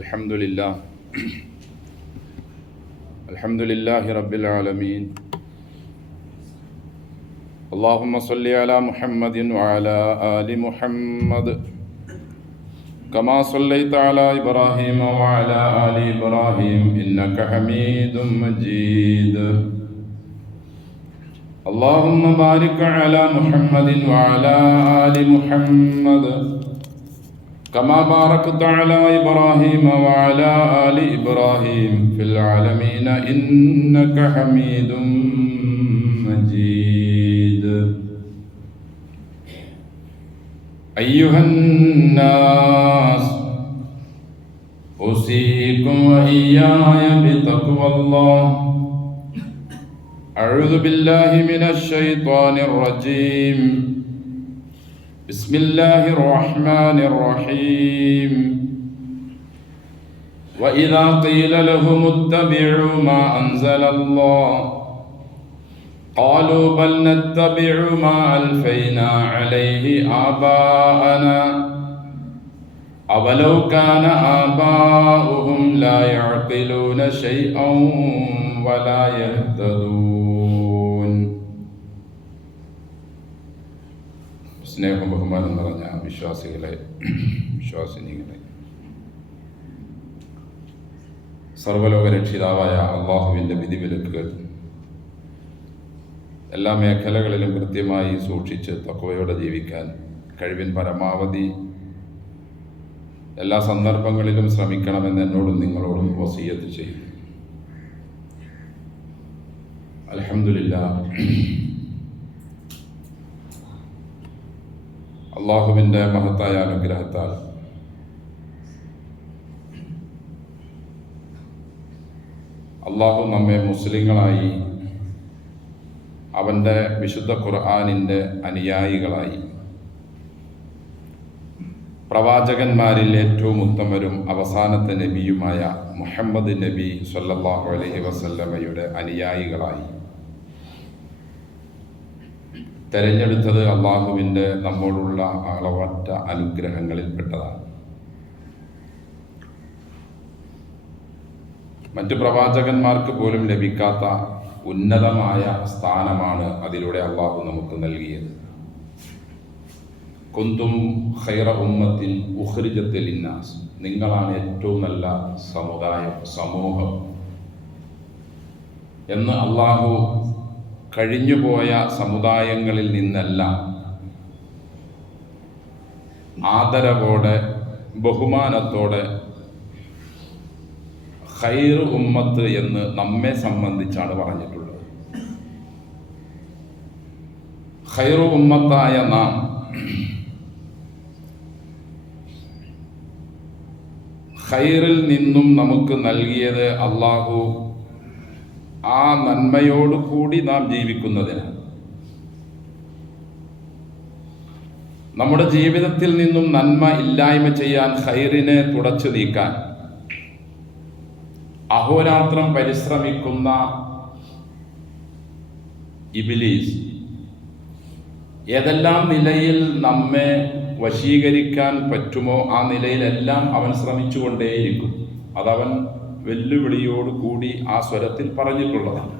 الحمد لله الحمد لله رب العالمين. اللهم صل على محمد وعلى آل محمد كما صليت على إبراهيم وعلى آل إبراهيم إنك حميد مجيد. اللهم بارك على محمد وعلى آل محمد كما باركت على إبراهيم وعلى آل إبراهيم في العالمين إنك حميد مجيد. أيها الناس أوصيكم وإياي بتقوى الله. أعوذ بالله من الشيطان الرجيم. بسم الله الرحمن الرحيم. وإذا قيل لهم اتبعوا ما أنزل الله قالوا بل نتبع ما ألفينا عليه آباءنا أولو كان آباؤهم لا يعقلون شيئا ولا يهتدون. സ്നേഹം ബഹുമാനം നിറഞ്ഞ വിശ്വാസിനികളെ, സർവലോക രക്ഷിതാവായ അള്ളാഹുവിൻ്റെ വിധിവിലക്കുകൾ എല്ലാ മേഖലകളിലും കൃത്യമായി സൂക്ഷിച്ച് തഖ്വയോടെ ജീവിക്കാൻ കഴിവിൻ പരമാവധി എല്ലാ സന്ദർഭങ്ങളിലും ശ്രമിക്കണമെന്ന് എന്നോടും നിങ്ങളോടും വസിയ്യത്ത് ചെയ്യും. അൽഹംദുലില്ലാഹ്, അള്ളാഹുവിൻ്റെ മഹത്തായ അനുഗ്രഹത്താൽ അള്ളാഹു നമ്മെ മുസ്ലിങ്ങളായി അവൻ്റെ വിശുദ്ധ ഖുർആനിൻ്റെ അനുയായികളായി പ്രവാചകന്മാരിൽ ഏറ്റവും ഉത്തമരും അവസാനത്തെ നബിയുമായ മുഹമ്മദ് നബി സ്വല്ലല്ലാഹു അലൈഹി വസല്ലമയുടെ അനുയായികളായി തെരഞ്ഞെടുത്തത് അള്ളാഹുവിൻ്റെ നമ്മോടുള്ള അളവറ്റ അനുഗ്രഹങ്ങളിൽപ്പെട്ടതാണ്. മറ്റു പ്രവാചകന്മാർക്ക് പോലും ലഭിക്കാത്ത ഉന്നതമായ സ്ഥാനമാണ് അതിലൂടെ അള്ളാഹു നമുക്ക് നൽകിയത്. കുന്തും ഖൈറ ഉമ്മത്തിൻ ഉഖ്രിജത്ത് ലിന്നാസ്, നിങ്ങളാണ് ഏറ്റവും നല്ല സമൂഹം എന്ന് അള്ളാഹു കഴിഞ്ഞുപോയ സമുദായങ്ങളിൽ നിന്നെല്ലാം ആദരവോടെ ബഹുമാനത്തോടെ ഖൈർ ഉമ്മത്ത് എന്ന് നമ്മെ സംബന്ധിച്ചാണ് പറഞ്ഞിട്ടുള്ളത്. ഖൈർ ഉമ്മത്തായ നാം ഖൈറിൽ നിന്നും നമുക്ക് നൽകിയത് അള്ളാഹു ആ നന്മയോട് കൂടി നാം ജീവിക്കുന്നതിന്, നമ്മുടെ ജീവിതത്തിൽ നിന്നും നന്മ ഇല്ലായ്മ ചെയ്യാൻ, ഖൈറിനെ തുടച്ചു നീക്കാൻ അഹോരാത്രം പരിശ്രമിക്കുന്ന ഇബ്ലീസ് ഏതെല്ലാം നിലയിൽ നമ്മെ വശീകരിക്കാൻ പറ്റുമോ ആ നിലയിലെല്ലാം അവൻ ശ്രമിച്ചുകൊണ്ടേയിരിക്കും. അതവൻ വെല്ലുവിളിയോട് കൂടി ആ സ്വരത്തിൽ പറഞ്ഞിട്ടുള്ളതാണ്.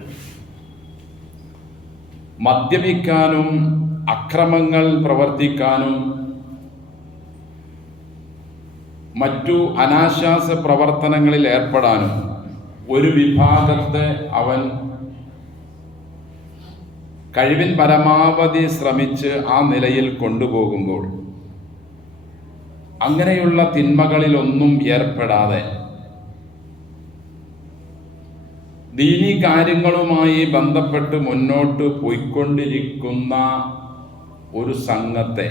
മദ്യപിക്കാനും അക്രമങ്ങൾ പ്രവർത്തിക്കാനും മറ്റു അനാശാസ പ്രവർത്തനങ്ങളിൽ ഏർപ്പെടാനും ഒരു വിഭാഗത്തെ അവൻ കഴിവിൻ പരമാവധി ശ്രമിച്ച് ആ നിലയിൽ കൊണ്ടുപോകുമ്പോൾ അങ്ങനെയുള്ള തിന്മകളിലൊന്നും ഏർപ്പെടാതെ ദീനീ കാര്യങ്ങളുമായി ബന്ധപ്പെട്ട് മുന്നോട്ട് പോയിക്കൊണ്ടിരിക്കുന്ന ഒരു സംഘത്തെ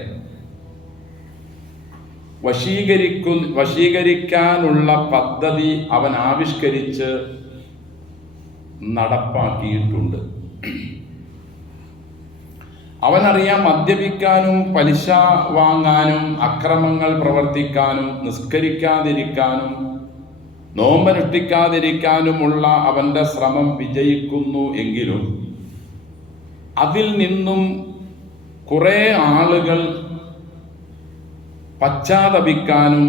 വശീകരിക്കാനുള്ള പദ്ധതി അവൻ ആവിഷ്കരിച്ച് നടപ്പാക്കിയിട്ടുണ്ട്. അവനറിയാം മദ്യപിക്കാനും പലിശ വാങ്ങാനും അക്രമങ്ങൾ പ്രവർത്തിക്കാനും നിസ്കരിക്കാതിരിക്കാനും നോമ്പനുഷ്ഠിക്കാതിരിക്കാനുമുള്ള അവൻ്റെ ശ്രമം വിജയിക്കുന്നു എങ്കിലും അതിൽ നിന്നും കുറേ ആളുകൾ പശ്ചാത്തപിക്കാനും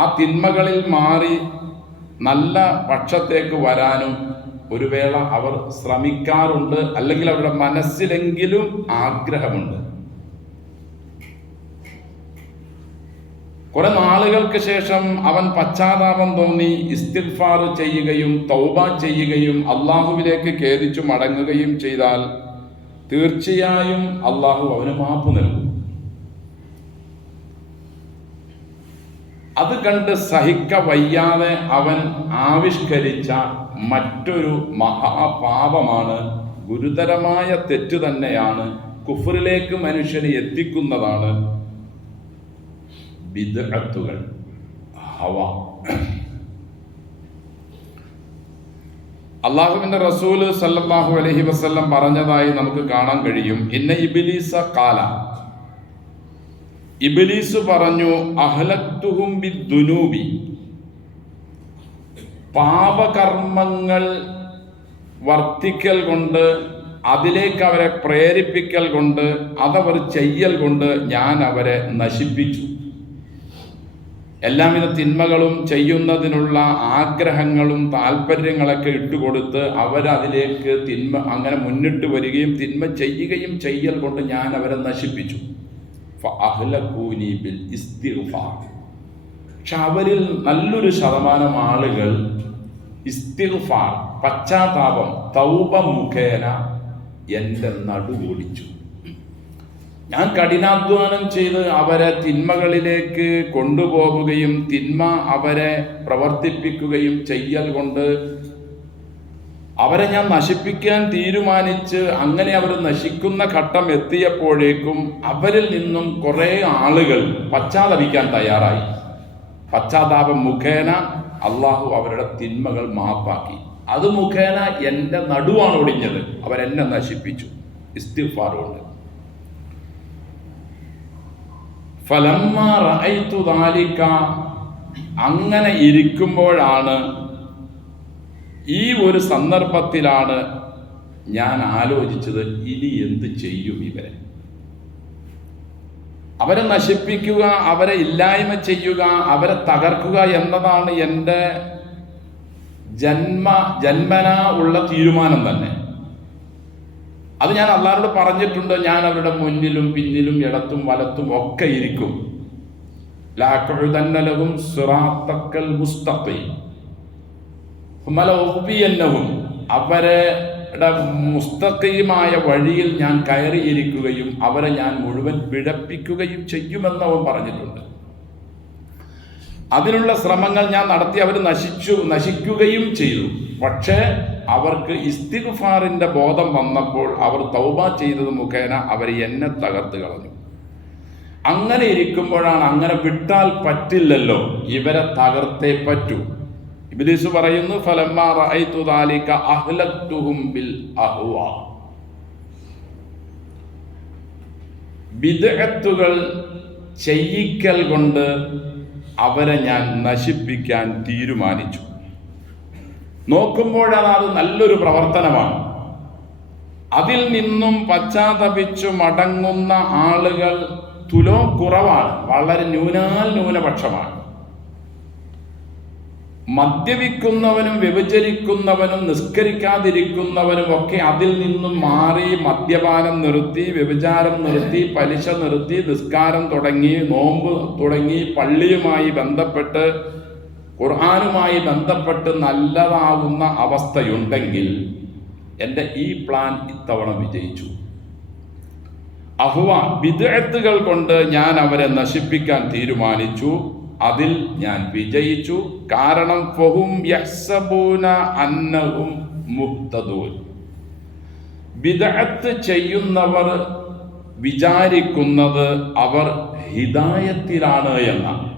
ആ തിന്മകളിൽ മാറി നല്ല പക്ഷത്തേക്ക് വരാനും ഒരു വേള അവർ ശ്രമിക്കാറുണ്ട്, അല്ലെങ്കിൽ അവരുടെ മനസ്സിലെങ്കിലും ആഗ്രഹമുണ്ട്. കുറെ നാളുകൾക്ക് ശേഷം അവൻ പശ്ചാത്താപം തോന്നി ഇസ്തിഗ്ഫാർ ചെയ്യുകയും തൗബ ചെയ്യുകയും അള്ളാഹുവിലേക്ക് ഖേദിച്ചു മടങ്ങുകയും ചെയ്താൽ തീർച്ചയായും അള്ളാഹു അവന് മാപ്പ് നൽകും. അത് കണ്ട് സഹിക്ക വയ്യാതെ അവൻ ആവിഷ്കരിച്ച മറ്റൊരു മഹാപാപമാണ്, ഗുരുതരമായ തെറ്റ് തന്നെയാണ്, കുഫറിലേക്ക് മനുഷ്യനെ എത്തിക്കുന്നതാണ് ബിദ്അത്തുകൾ, ഹവ. അള്ളാഹുവിന്റെ റസൂല് സല്ലല്ലാഹു അലൈഹി വസല്ലം പറഞ്ഞതായി നമുക്ക് കാണാൻ കഴിയും. ഇന്ന ഇബ്ലീസ ഖാല, ഇബ്ലീസ് പറഞ്ഞു, അഹ്ലക്തുഹും ബിദ്ദുനൂബി, പാപകർമ്മങ്ങൾ വർത്തിക്കൽ കൊണ്ട്, അതിലേക്ക് അവരെ പ്രേരിപ്പിക്കൽ കൊണ്ട്, അതവർ ചെയ്യൽ കൊണ്ട് ഞാൻ അവരെ നശിപ്പിച്ചു. എല്ലാവിധ തിന്മകളും ചെയ്യുന്നതിനുള്ള ആഗ്രഹങ്ങളും താല്പര്യങ്ങളൊക്കെ ഇട്ടുകൊടുത്ത് അവരതിലേക്ക് തിന്മ അങ്ങനെ മുന്നിട്ട് വരികയും തിന്മ ചെയ്യുകയും ചെയ്യൽ കൊണ്ട് ഞാൻ അവരെ നശിപ്പിച്ചു. ഫഅഹ്ലകൂനി ബിൽ ഇസ്തിഗ്ഫാർ. പക്ഷെ അവരിൽ നല്ലൊരു ശതമാനം ആളുകൾ ഇസ്തിഗ്ഫാർ, പശ്ചാത്താപം, തൗബ മുഖേന എൻ്റെ നടുവൊടിച്ചു. ഞാൻ കഠിനാധ്വാനം ചെയ്ത് അവരെ തിന്മകളിലേക്ക് കൊണ്ടുപോകുകയും തിന്മ അവരെ പ്രവർത്തിപ്പിക്കുകയും ചെയ്യൽ കൊണ്ട് അവരെ ഞാൻ നശിപ്പിക്കാൻ തീരുമാനിച്ച് അങ്ങനെ അവർ നശിക്കുന്ന ഘട്ടം എത്തിയപ്പോഴേക്കും അവരിൽ നിന്നും കുറേ ആളുകൾ പശ്ചാത്തപിക്കാൻ തയ്യാറായി. പശ്ചാത്താപം മുഖേന അള്ളാഹു അവരുടെ തിന്മകൾ മാപ്പാക്കി. അത് മുഖേന എൻ്റെ നടുവാണ് ഒടിഞ്ഞത്, അവരെന്നെ നശിപ്പിച്ചു ഇസ്തിഗ്ഫാർ കൊണ്ട്. ഫലമ്മാ റഅയ്തു ദാലിക, അങ്ങനെ ഇരിക്കുമ്പോഴാണ്, ഈ ഒരു സന്ദർഭത്തിലാണ് ഞാൻ ആലോചിച്ചത്, ഇനി എന്ത് ചെയ്യും ഇവരെ? അവരെ നശിപ്പിക്കുക, അവരെ ഇല്ലായ്മ ചെയ്യുക, അവരെ തകർക്കുക എന്നതാണ് എൻ്റെ ജന്മനാ ഉള്ള തീരുമാനം തന്നെ. അത് ഞാൻ അള്ളാഹുവോട് പറഞ്ഞിട്ടുണ്ട്. ഞാൻ അവരുടെ മുന്നിലും പിന്നിലും ഇടത്തും വലത്തും ഒക്കെ ഇരിക്കും. ലഅഖഉദന്ന ലഹും സിറാത്തക്കൽ മുസ്തഖീം ഫലഉഗ്വിയന്നഹും, അവരുടെ മുസ്തഖീമായ വഴിയിൽ ഞാൻ കയറിയിരിക്കുകയും അവരെ ഞാൻ മുഴുവൻ പിഴപ്പിക്കുകയും ചെയ്യുമെന്ന് അവൻ പറഞ്ഞിട്ടുണ്ട്. അതിനുള്ള ശ്രമങ്ങൾ ഞാൻ നടത്തി, അവർ നശിക്കുകയും ചെയ്തു. പക്ഷേ അവർക്ക് ഇസ്തിഗ്ഫാറിന്റെ ബോധം വന്നപ്പോൾ അവർ തൗബ ചെയ്തത് മുഖേന അവർ എന്നെ തകർത്ത് കളഞ്ഞു. അങ്ങനെ ഇരിക്കുമ്പോഴാണ്, അങ്ങനെ വിട്ടാൽ പറ്റില്ലല്ലോ, ഇവരെ തകർത്തേ പറ്റൂ. ഇബ്ലീസ് പറയുന്നു, ഫലമ്മാ റഅയ്തു ദാലിക അഹ്ലക്തുഹും ബിൽ അഹ്വാ. ബിദ്അത്തുകൾ ചെയ്യിക്കൽ കൊണ്ട് അവരെ ഞാൻ നശിപ്പിക്കാൻ തീരുമാനിച്ചു. നോക്കുമ്പോഴത് നല്ലൊരു പ്രവർത്തനമാണ്. അതിൽ നിന്നും പശ്ചാത്തപിച്ചു മടങ്ങുന്ന ആളുകൾ തുലോം കുറവാണ്, വളരെ ന്യൂനപക്ഷമാണ്. മദ്യപിക്കുന്നവനും വ്യഭിചരിക്കുന്നവനും നിസ്കരിക്കാതിരിക്കുന്നവനും ഒക്കെ അതിൽ നിന്നും മാറി മദ്യപാനം നിർത്തി, വ്യഭിചാരം നിർത്തി, പലിശ നിർത്തി, നിസ്കാരം തുടങ്ങി, നോമ്പ് തുടങ്ങി, പള്ളിയുമായി ബന്ധപ്പെട്ട് ഖുർആനുമായി ബന്ധപ്പെട്ട് നല്ലതാകുന്ന അവസ്ഥയുണ്ടെങ്കിൽ എൻ്റെ ഈ പ്ലാൻ ഇത്തവണ വിജയിച്ചു. അഹ്വ, ബിദ്അത്തുകൾ കൊണ്ട് ഞാൻ അവരെ നശിപ്പിക്കാൻ തീരുമാനിച്ചു. അതിൽ ഞാൻ വിജയിച്ചു. കാരണം ഫഹും യഹ്സബൂന അന്നഹും മുഹ്തദൂൻ, ബിദ്അത്ത് ചെയ്യുന്നവർ വിചാരിക്കുന്നത് അവർ ഹിദായത്തിലാണ് എന്നാണ്.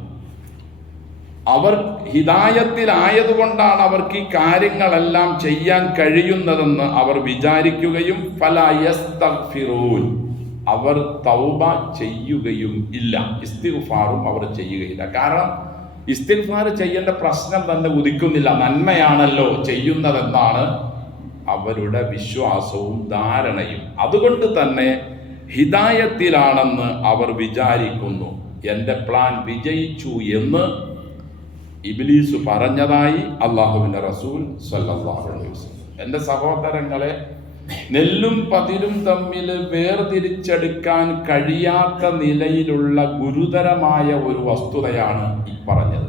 അവർ ഹിദായത്തിലായതുകൊണ്ടാണ് അവർക്ക് ഈ കാര്യങ്ങളെല്ലാം ചെയ്യാൻ കഴിയുന്നതെന്ന് അവർ വിചാരിക്കുകയും ഫലാ യസ്തഗ്ഫിറൂൻ, അവർ തൗബ ചെയ്യുകയും ഇല്ല, ഇസ്തിഗ്ഫാറും അവർ ചെയ്യുകയില്ല. കാരണം ഇസ്തിഗ്ഫാർ ചെയ്യേണ്ട പ്രശ്നം തന്നെ ഉദിക്കുന്നില്ല, നന്മയാണല്ലോ ചെയ്യുന്നതെന്നാണ് അവരുടെ വിശ്വാസവും ധാരണയും. അതുകൊണ്ട് തന്നെ ഹിദായത്തിലാണെന്ന് അവർ വിചാരിക്കുന്നു. എൻ്റെ പ്ലാൻ വിജയിച്ചു എന്ന് ഇബ്ലീസ് പറഞ്ഞതായി അള്ളാഹുവിൻ്റെ റസൂൽ സ്വല്ലല്ലാഹു അലൈഹി വസല്ലം. എൻ്റെ സഹോദരങ്ങളെ, നെല്ലും പതിരും തമ്മിൽ വേർതിരിച്ചെടുക്കാൻ കഴിയാത്ത നിലയിലുള്ള ഗുരുതരമായ ഒരു വസ്തുതയാണ് ഈ പറഞ്ഞത്.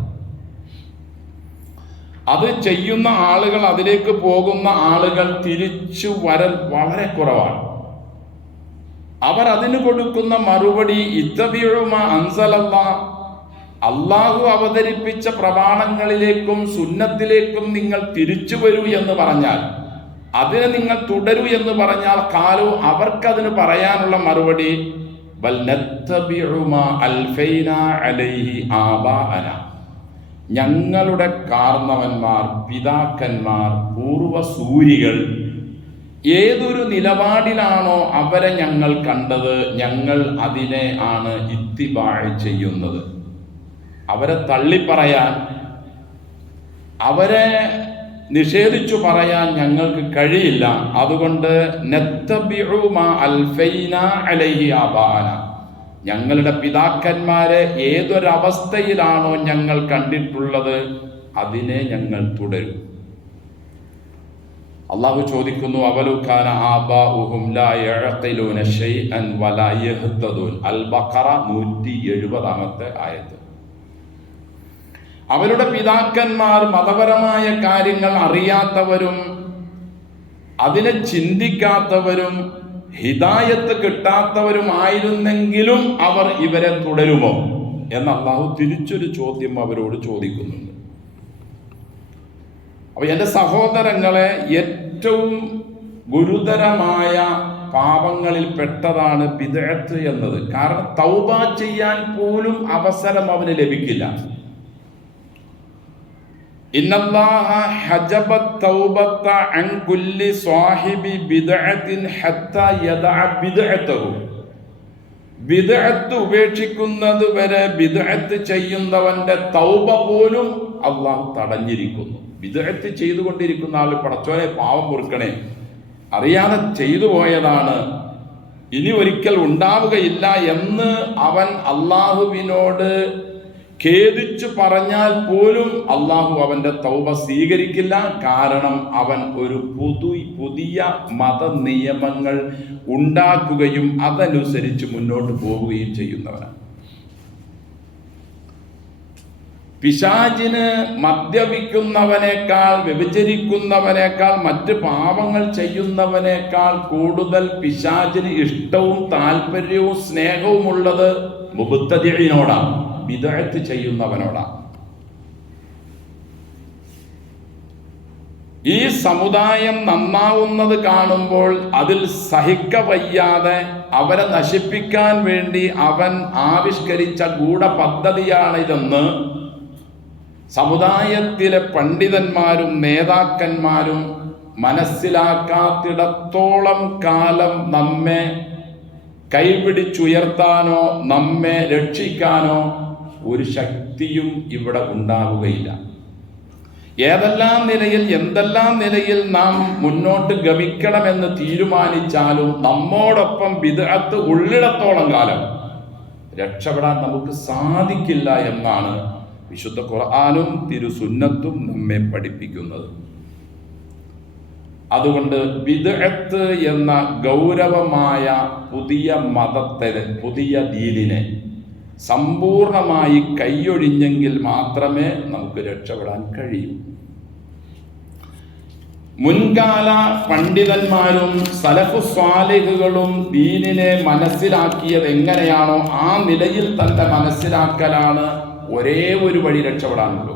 അത് ചെയ്യുന്ന ആളുകൾ, അതിലേക്ക് പോകുന്ന ആളുകൾ തിരിച്ചു വരൽ വളരെ കുറവാണ്. അവർ അതിന് കൊടുക്കുന്ന മറുപടി ഇത്തബിഉ മാ അൻസലല്ലാഹ്, അള്ളാഹു അവതരിപ്പിച്ച പ്രമാണങ്ങളിലേക്കും സുന്നത്തിലേക്കും നിങ്ങൾ തിരിച്ചു വരൂ എന്ന് പറഞ്ഞാൽ, അതിനെ നിങ്ങൾ തുടരൂ എന്ന് പറഞ്ഞാൽ, കാലു അവർക്കതിന് പറയാനുള്ള മറുപടി ബൽ നത്തബിഉ മാ അൽഫൈനാ അലൈഹി ആബാഅന, ഞങ്ങളുടെ കാർന്നവന്മാർ, പിതാക്കന്മാർ, പൂർവസൂരികൾ ഏതൊരു നിലപാടിലാണോ അവരെ ഞങ്ങൾ കണ്ടത്, ഞങ്ങൾ അതിനെ ആണ് ഇത്തിബാഅ് ചെയ്യുന്നത്. അവരെ തള്ളിപ്പറയാൻ, അവരെ നിഷേധിച്ചു പറയാൻ ഞങ്ങൾക്ക് കഴിയില്ല. അതുകൊണ്ട് നത്തബിഉ മാ അൽഫൈനാ അലൈഹി ആബാഅന, ഞങ്ങളുടെ പിതാക്കന്മാരെ ഏതൊരവസ്ഥയിലാണോ ഞങ്ങൾ കണ്ടിട്ടുള്ളത് അതിനെ ഞങ്ങൾ തുടരും. അള്ളാഹു ചോദിക്കുന്നു, അവലുകാന ആബാഉഹും ലാ യഅഖിലൂന ശൈഅൻ വലാ യഹ്തദൂൻ. അൽ ബഖറ 170 ആയത്ത്. അവരുടെ പിതാക്കന്മാർ മതപരമായ കാര്യങ്ങൾ അറിയാത്തവരും അതിനെ ചിന്തിക്കാത്തവരും ഹിദായത്ത് കിട്ടാത്തവരുമായിരുന്നെങ്കിലും അവർ ഇവരെ തുടരുമോ എന്ന് അള്ളാഹു തിരിച്ചൊരു ചോദ്യം അവരോട് ചോദിക്കുന്നുണ്ട്. അപ്പോൾ എൻ്റെ സഹോദരങ്ങളെ, ഏറ്റവും ഗുരുതരമായ പാപങ്ങളിൽ പെട്ടതാണ് ബിദ്അത്ത് എന്നത്. കാരണം തൗബ ചെയ്യാൻ പോലും അവസരം അവന് ലഭിക്കില്ല. ഇന്നല്ലാഹ ഹജബത് തൗബത അൻ കുല്ലി സാഹിബി ബിദ്അത്തിൻ ഹത്താ യദഅ ബിദ്അതഹു. ബിദ്അത്ത് ഉപേക്ഷിക്കുന്നത് വരെ ബിദ്അത്ത് ചെയ്യുന്നവന്റെ തൗബ പോലും അള്ളാഹു തടഞ്ഞിരിക്കുന്നു. ബിദ്അത്ത് ചെയ്തുകൊണ്ടിരിക്കുന്ന ആൾ, പടച്ചോനെ പാവം പൊറുക്കണേ, അറിയാതെ ചെയ്തു പോയതാണ്, ഇനി ഒരിക്കൽ ഉണ്ടാവുകയില്ല എന്ന് അവൻ അള്ളാഹുവിനോട് ഖേദിച്ചു പറഞ്ഞാൽ പോലും അള്ളാഹു അവന്റെ തൗബ സ്വീകരിക്കില്ല. കാരണം അവൻ ഒരു പുതിയ മത നിയമങ്ങൾ ഉണ്ടാക്കുകയും അതനുസരിച്ച് മുന്നോട്ട് പോവുകയും ചെയ്യുന്നവനാണ്. പിശാചിന് മദ്യപിക്കുന്നവനേക്കാൾ, വ്യഭിചരിക്കുന്നവനേക്കാൾ, മറ്റ് പാപങ്ങൾ ചെയ്യുന്നവനേക്കാൾ കൂടുതൽ പിശാചിന് ഇഷ്ടവും താല്പര്യവും സ്നേഹവുമുള്ളത് മുബ്തദിഇനോടാണ്, ബിദ്അത്ത് ചെയ്യുന്നവനോടാണ്. ഈ സമുദായം നന്നാവുന്നത് കാണുമ്പോൾ അതിൽ സഹിക്കവയ്യാതെ അവരെ നശിപ്പിക്കാൻ വേണ്ടി അവൻ ആവിഷ്കരിച്ച ഗൂഢപദ്ധതിയാണിതെന്ന് സമുദായത്തിലെ പണ്ഡിതന്മാരും നേതാക്കന്മാരും മനസ്സിലാക്കാത്തിടത്തോളം കാലം നമ്മെ കൈപിടിച്ചുയർത്താനോ നമ്മെ രക്ഷിക്കാനോ ഒരു ശക്തിയും ഇവിടെ ഉണ്ടാവുകയില്ല. ഏതെല്ലാം നിലയിൽ, എന്തെല്ലാം നിലയിൽ നാം മുന്നോട്ട് ഗമിക്കണമെന്ന് തീരുമാനിച്ചാലും നമ്മോടൊപ്പം ബിദ്അത്ത് ഉള്ളിടത്തോളം കാലം രക്ഷപ്പെടാൻ നമുക്ക് സാധിക്കില്ല എന്നാണ് വിശുദ്ധ ഖുർആനും തിരുസുന്നത്തും നമ്മെ പഠിപ്പിക്കുന്നത്. അതുകൊണ്ട് ബിദ്അത്ത് എന്ന ഗൗരവമായ പുതിയ മതത്തെ, പുതിയ ദീനിനെ സമ്പൂർണമായി കൈയൊഴിഞ്ഞെങ്കിൽ മാത്രമേ നമുക്ക് രക്ഷപ്പെടാൻ കഴിയൂ. മുൻകാല പണ്ഡിതന്മാരും സലഫു സ്വാലിഹുകളും ദീനിനെ മനസ്സിലാക്കിയത് എങ്ങനെയാണോ ആ നിലയിൽ തന്നെ മനസ്സിലാക്കലാണ് ഒരേ ഒരു വഴി രക്ഷപ്പെടാനുള്ളൂ.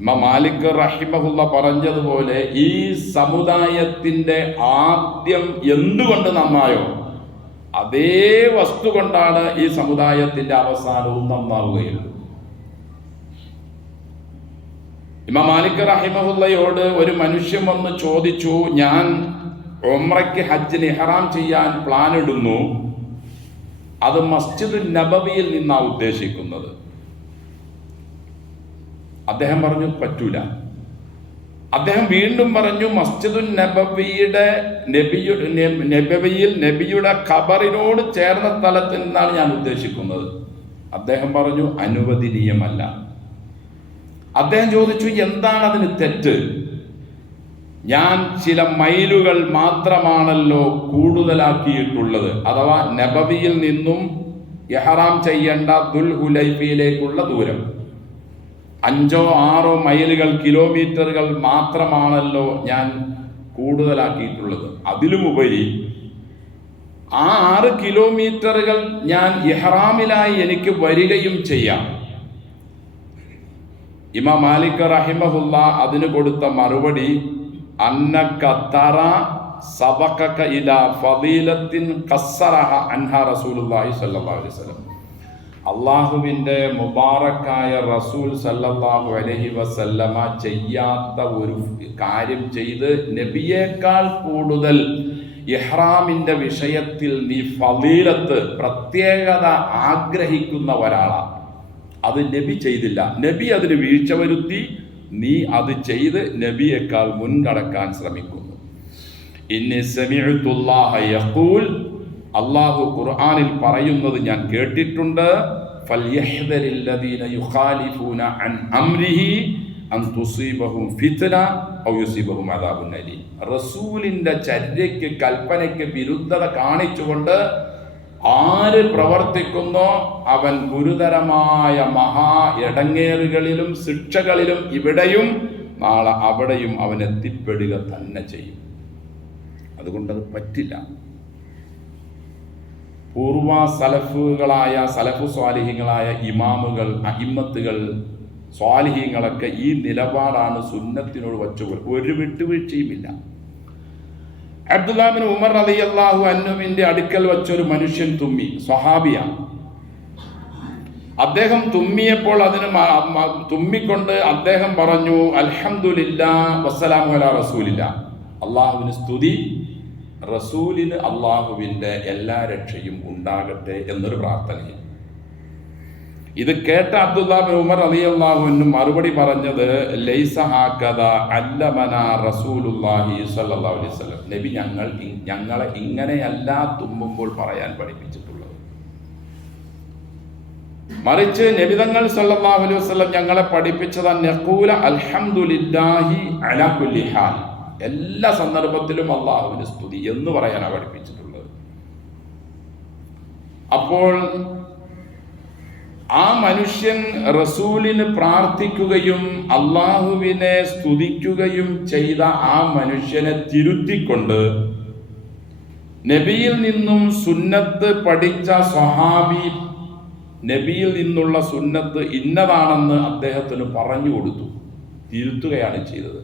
ഇമാം മാലിക് റഹിമഹുല്ല പറഞ്ഞതുപോലെ, ഈ സമുദായത്തിന്റെ ആദ്യം എന്തുകൊണ്ട് നന്നായോ അതേ വസ്തു കൊണ്ടാണ് ഈ സമുദായത്തിന്റെ അവസാനവും നന്നാവുകയുള്ളൂ. ഇമാം മാലിക് റഹിമഹുല്ലയോട് ഒരു മനുഷ്യൻ വന്ന് ചോദിച്ചു, ഞാൻ ഉംറയ്ക്ക് ഹജ്ജിന് ഇഹ്റാം ചെയ്യാൻ പ്ലാൻ ഇടുന്നു, അത് മസ്ജിദ് നബവിയിൽ നിന്നാണ് ഉദ്ദേശിക്കുന്നത്. അദ്ദേഹം പറഞ്ഞു പറ്റൂല. അദ്ദേഹം വീണ്ടും പറഞ്ഞു, മസ്ജിദുൻ നബവിയുടെ നബവിയിൽ നബിയുടെ ഖബറിനോട് ചേർന്ന സ്ഥലത്തിൽ നിന്നാണ് ഞാൻ ഉദ്ദേശിക്കുന്നത്. അദ്ദേഹം പറഞ്ഞു അനുവദനീയമല്ല. അദ്ദേഹം ചോദിച്ചു, എന്താണ് അതിന് തെറ്റ്? ഞാൻ ചില മൈലുകൾ മാത്രമാണല്ലോ കൂടുതലാക്കിയിട്ടുള്ളത്, അഥവാ നബവിയിൽ നിന്നും ഇഹ്റാം ചെയ്യേണ്ട ദുൽഹുലൈഫയിലേക്കുള്ള ദൂരം 5-6 മൈലുകൾ, കിലോമീറ്ററുകൾ മാത്രമാണല്ലോ ഞാൻ കൂടുതലാക്കിയിട്ടുള്ളത്. അതിലുമുപരി ആ 6 കിലോമീറ്ററുകൾ ഞാൻ ഇഹ്റാമിലായി എനിക്ക് വരികയും ചെയ്യാം. ഇമാം മാലിക് റഹിമഹുല്ല അതിന് കൊടുത്ത മറുപടി, അന്നക തറ സബഖക ഇലാ ഫളീലത്തിൻ ഖസ്സറഹ അൻഹാ റസൂലുള്ളാഹി സ്വല്ലല്ലാഹു അലൈഹി വസല്ലം. അള്ളാഹുവിൻ്റെ മുബാറക്കായ റസൂൽ സല്ലല്ലാഹു അലൈഹി വസല്ലമ ചെയ്യാത്ത ഒരു കാര്യം ചെയ്ത് നബിയേക്കാൾ കൂടുതൽ ഇഹ്റാമിൻ്റെ വിഷയത്തിൽ നീ ഫളീലത്ത്, പ്രത്യേകത ആഗ്രഹിക്കുന്ന ഒരാളാണ്. അത് നബി ചെയ്തില്ല. നബി അതിന് വീഴ്ച വരുത്തി, നീ അത് ചെയ്ത് നബിയേക്കാൾ മുൻകടക്കാൻ ശ്രമിക്കുന്നു. ഇന്നി സമിഅ്തുല്ലാഹ യഖൂൽ, അള്ളാഹു ഖുർആനിൽ പറയുന്നത് ഞാൻ കേട്ടിട്ടുണ്ട്, ഫൽയഹ്ദരില്ലദീന യുഖാലിഫൂന അൻ അംരിഹി അൻ തുസീബഹും ഫിത്ന ഔ യുസീബഹും അദാബുൻ അലീം. റസൂലിന്റെ ചര്യയ്ക്ക്, കൽപ്പനയ്ക്ക് വിരുദ്ധത കാണിച്ചുകൊണ്ട് ആര് പ്രവർത്തിക്കുന്നോ അവൻ ഗുരുതരമായ മഹാ ഇടങ്ങേറുകളിലും ശിക്ഷകളിലും ഇവിടെയും നാളെ അവിടെയും അവൻ എത്തിപ്പെടുക തന്നെ ചെയ്യും. അതുകൊണ്ടത് പറ്റില്ല. പൂർവ സലഫുകളായ, സലഫു സ്വാലിഹീങ്ങളായ ഇമാമുകൾ, അഹിമ്മത്തുകൾ, സ്വാലിഹീങ്ങളൊക്കെ ഈ നിലപാടാണ് സുന്നത്തിനോട് വച്ചുപോൽ, ഒരു വിട്ടുവീഴ്ചയുമില്ല. അബ്ദുല്ലാഹ് ബിൻ ഉമർ റളിയല്ലാഹു അൻഹുവിന്റെ അടുക്കൽ വച്ചൊരു മനുഷ്യൻ തുമ്മി, സ്വഹാബിയാണ്. അദ്ദേഹം തുമ്മിയപ്പോൾ അതിന് തുമ്മിക്കൊണ്ട് അദ്ദേഹം പറഞ്ഞു, അൽഹംദുലില്ലാഹ് വസ്സലാമു അലാ റസൂലില്ലാഹ്, അള്ളാഹുവിന് സ്തുതി, റസൂലിന് അള്ളാഹുവിൻ്റെ എല്ലാ രക്ഷയും ഉണ്ടാകട്ടെ എന്നൊരു പ്രാർത്ഥനയിൽ. ഇത് കേട്ട അബ്ദുല്ലാഹ് ബിൻ ഉമർ റളിയല്ലാഹു അൻഹു മറുപടി പറഞ്ഞത്, ലൈസ ഹാകദ അല്ലമനാ റസൂലുള്ളാഹി സ്വല്ലല്ലാഹു അലൈഹി വസല്ലം, നബി ഞങ്ങളെ ഇങ്ങനെയല്ല തുമ്മുമ്പോൾ പറയാൻ പഠിപ്പിച്ചിട്ടുള്ളത്. മറിച്ച് നബി തങ്ങൾ സ്വല്ലല്ലാഹു അലൈഹി വസല്ലം ഞങ്ങളെ പഠിപ്പിച്ചത് നഖൂല അൽഹംദുലില്ലാഹി അലാ കുല്ലി ഹാൽ, എല്ലാ സന്ദർഭത്തിലും അള്ളാഹുവിന് സ്തുതി എന്ന് പറയാനാണ് പഠിപ്പിച്ചിട്ടുള്ളത്. അപ്പോൾ ആ മനുഷ്യൻ റസൂലിന് പ്രാർത്ഥിക്കുകയും അള്ളാഹുവിനെ സ്തുതിക്കുകയും ചെയ്ത ആ മനുഷ്യനെ തിരുത്തിക്കൊണ്ട് നബിയിൽ നിന്നും സുന്നത്ത് പഠിച്ച സ്വഹാബി നബിയിൽ നിന്നുള്ള സുന്നത്ത് ഇന്നതാണെന്ന് അദ്ദേഹത്തിന് പറഞ്ഞു കൊടുത്തു, തിരുത്തുകയാണ് ചെയ്തത്.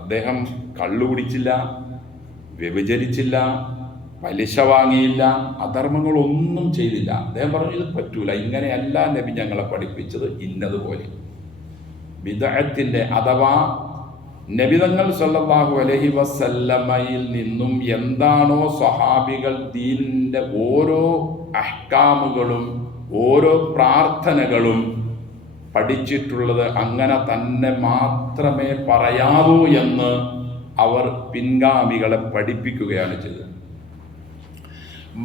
അദ്ദേഹം കള്ളു കുടിച്ചില്ല, വ്യഭിചരിച്ചില്ല, പലിശ വാങ്ങിയില്ല, അധർമ്മങ്ങളൊന്നും ചെയ്തില്ല. അദ്ദേഹം പറഞ്ഞു, ഇത് പറ്റൂല, ഇങ്ങനെയല്ല നബി ഞങ്ങളെ പഠിപ്പിച്ചത്, ഇന്നതുപോലെ. ബിദ്അത്തിന്റെ അഥവാ നബിതങ്ങൾ സല്ലല്ലാഹു അലൈഹി വസല്ലമയിൽ നിന്നും എന്താണോ സ്വഹാബികൾ ദീനിന്റെ ഓരോ അഹ്കാമുകളും ഓരോ പ്രാർത്ഥനകളും പഠിച്ചിട്ടുള്ളത്, അങ്ങനെ തന്നെ മാത്രമേ പറയാവൂ എന്ന് അവർ പിൻഗാമികളെ പഠിപ്പിക്കുകയാണ് ചെയ്തത്.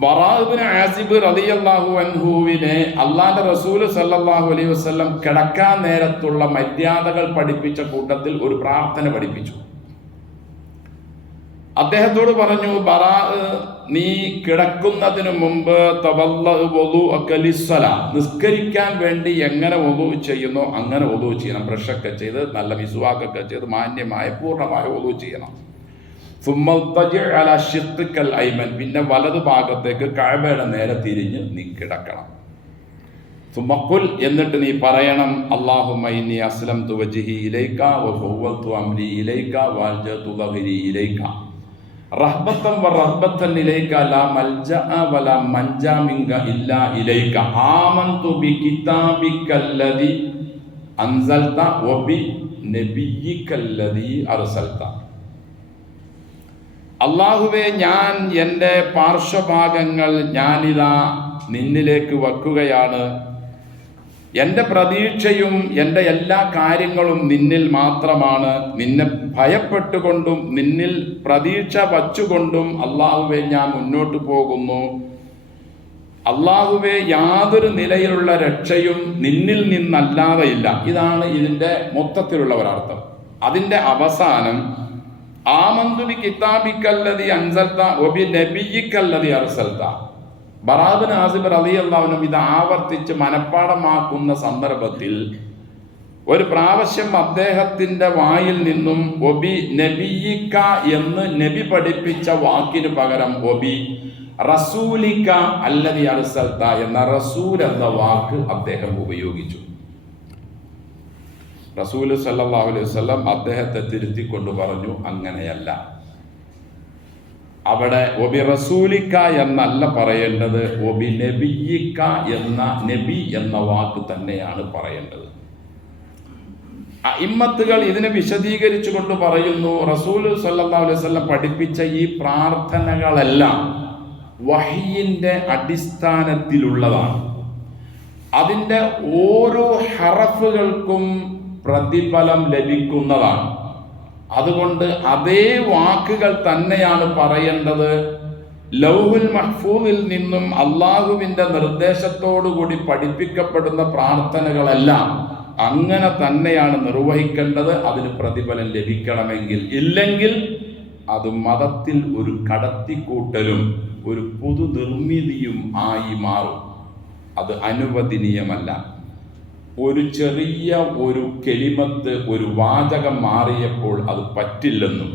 ബറാഅ് ഇബ്നു ആസിബ് റളിയല്ലാഹു അൻഹുവിനെ അല്ലാഹുവിന്റെ റസൂൽ സല്ലല്ലാഹു അലൈഹി വസല്ലം കിടക്കാൻ നേരത്തുള്ള മര്യാദകൾ പഠിപ്പിച്ച കൂട്ടത്തിൽ ഒരു പ്രാർത്ഥന പഠിപ്പിച്ചു. അദ്ദേഹത്തോട് പറഞ്ഞു, ബറാഅ്, നീ കിടക്കുന്നതിന് മുമ്പ് നിസ്കരിക്കാൻ വേണ്ടി എങ്ങനെ വുളൂ ചെയ്യുന്നോ അങ്ങനെ വുളൂ ചെയ്യണം. ബ്രഷൊക്കെ ചെയ്ത് നല്ല മിസ്വാക്കൊക്കെ ചെയ്ത് മാന്യമായ പൂർണ്ണമായ വുളൂ ചെയ്യണം. പിന്നെ വലതു ഭാഗത്തേക്ക് കഅബയുടെ നേരെ തിരിഞ്ഞ് നീ കിടക്കണം. സുമഖുൽ, എന്നിട്ട് നീ പറയണം, അല്ലാഹുമ്മ ഇന്നി അസ്ലംതു വജ്ഹി ഇലൈക വഫവ്വൽതു അംരി ഇലൈക വഅൽജഅതു ദഹരി ഇലൈക റഹ്ബത്തൻ വറഹ്ബത്തൻ ഇലൈക ലാ മൽജഅ വലാ മൻജാ മിൻക ഇല്ലാ ഇലൈക ആമന്തു ബികിതാബിക്കല്ലദി അൻസൽത വബി നബിയിക്കല്ലദി അർസൽത. അല്ലാഹുവേ, ഞാൻ എൻ്റെ പാർശ്വഭാഗങ്ങൾ ഞാനിതാ നിന്നിലേക്ക് വയ്ക്കുകയാണ്. എൻ്റെ പ്രതീക്ഷയും എൻ്റെ എല്ലാ കാര്യങ്ങളും നിന്നിൽ മാത്രമാണ്. നിന്നെ ഭയപ്പെട്ടുകൊണ്ടും നിന്നിൽ പ്രതീക്ഷ വച്ചുകൊണ്ടും അല്ലാഹുവേ ഞാൻ മുന്നോട്ട് പോകുന്നു. അള്ളാഹുവേ, യാതൊരു നിലയിലുള്ള രക്ഷയും നിന്നിൽ നിന്നല്ലാതെയില്ല. ഇതാണ് ഇതിൻ്റെ മൊത്തത്തിലുള്ള ഒരർത്ഥം. അതിൻ്റെ അവസാനം ആമന്തു ബി കിതാബിക്കല്ലദി അൻസൽത വബി നബിയിക്കല്ലദി അർസൽത. ബറാ ബിൻ ആസിബ് റളിയല്ലാഹു അൻഹു ഇത് ആവർത്തിച്ച് മനഃപ്പാഠമാക്കുന്ന സന്ദർഭത്തിൽ ഒരു പ്രാവശ്യം അദ്ദേഹത്തിൻ്റെ വായിൽ നിന്നും ഒബി നബിയിക്ക എന്ന് നബി പഠിപ്പിച്ച വാക്കിന് പകരം ഒബി റസൂലിക്ക അല്ലദി അർസൽത എന്ന റസൂൽ എന്ന വാക്ക് അദ്ദേഹം ഉപയോഗിച്ചു. റസൂൽ സല്ലല്ലാഹു അലൈഹി വസല്ലം അദ്ദേഹത്തെ തിരുത്തിക്കൊണ്ട് പറഞ്ഞു, അങ്ങനെയല്ല, അവിടെ ഒബി റസൂലിക്ക എന്നല്ല പറയേണ്ടത്, ഒബി നബിയിക്ക എന്ന നബി എന്ന വാക്ക് തന്നെയാണ് പറയേണ്ടത്. ഇമ്മത്തുകൾ ഇതിനെ വിശദീകരിച്ചു കൊണ്ട് പറയുന്നു, റസൂൽ സല്ലല്ലാഹു അലൈഹി വസല്ലം പഠിപ്പിച്ച ഈ പ്രാർത്ഥനകളെല്ലാം വഹയിന്റെ അടിസ്ഥാനത്തിലുള്ളതാണ്. അതിൻ്റെ ഓരോ ഹറഫുകൾക്കും പ്രതിഫലം ലഭിക്കുന്നതാണ്. അതുകൊണ്ട് അതേ വാക്കുകൾ തന്നെയാണ് പറയേണ്ടത്. ലൗഹുൽ മഹ്ഫൂദിൽ നിന്നും അള്ളാഹുവിൻ്റെ നിർദ്ദേശത്തോടുകൂടി പഠിപ്പിക്കപ്പെടുന്ന പ്രാർത്ഥനകളെല്ലാം അങ്ങനെ തന്നെയാണ് നിർവഹിക്കേണ്ടത്, അതിന് പ്രതിഫലം ലഭിക്കണമെങ്കിൽ. ഇല്ലെങ്കിൽ അത് മതത്തിൽ ഒരു കടത്തിക്കൂട്ടലും ഒരു പൊതു നിർമ്മിതിയും ആയി മാറും. അത് അനുവദനീയമല്ല. ഒരു ചെറിയ ഒരു കെലിമത്ത്, ഒരു വാചകം മാറിയപ്പോൾ അത് പറ്റില്ലെന്നും,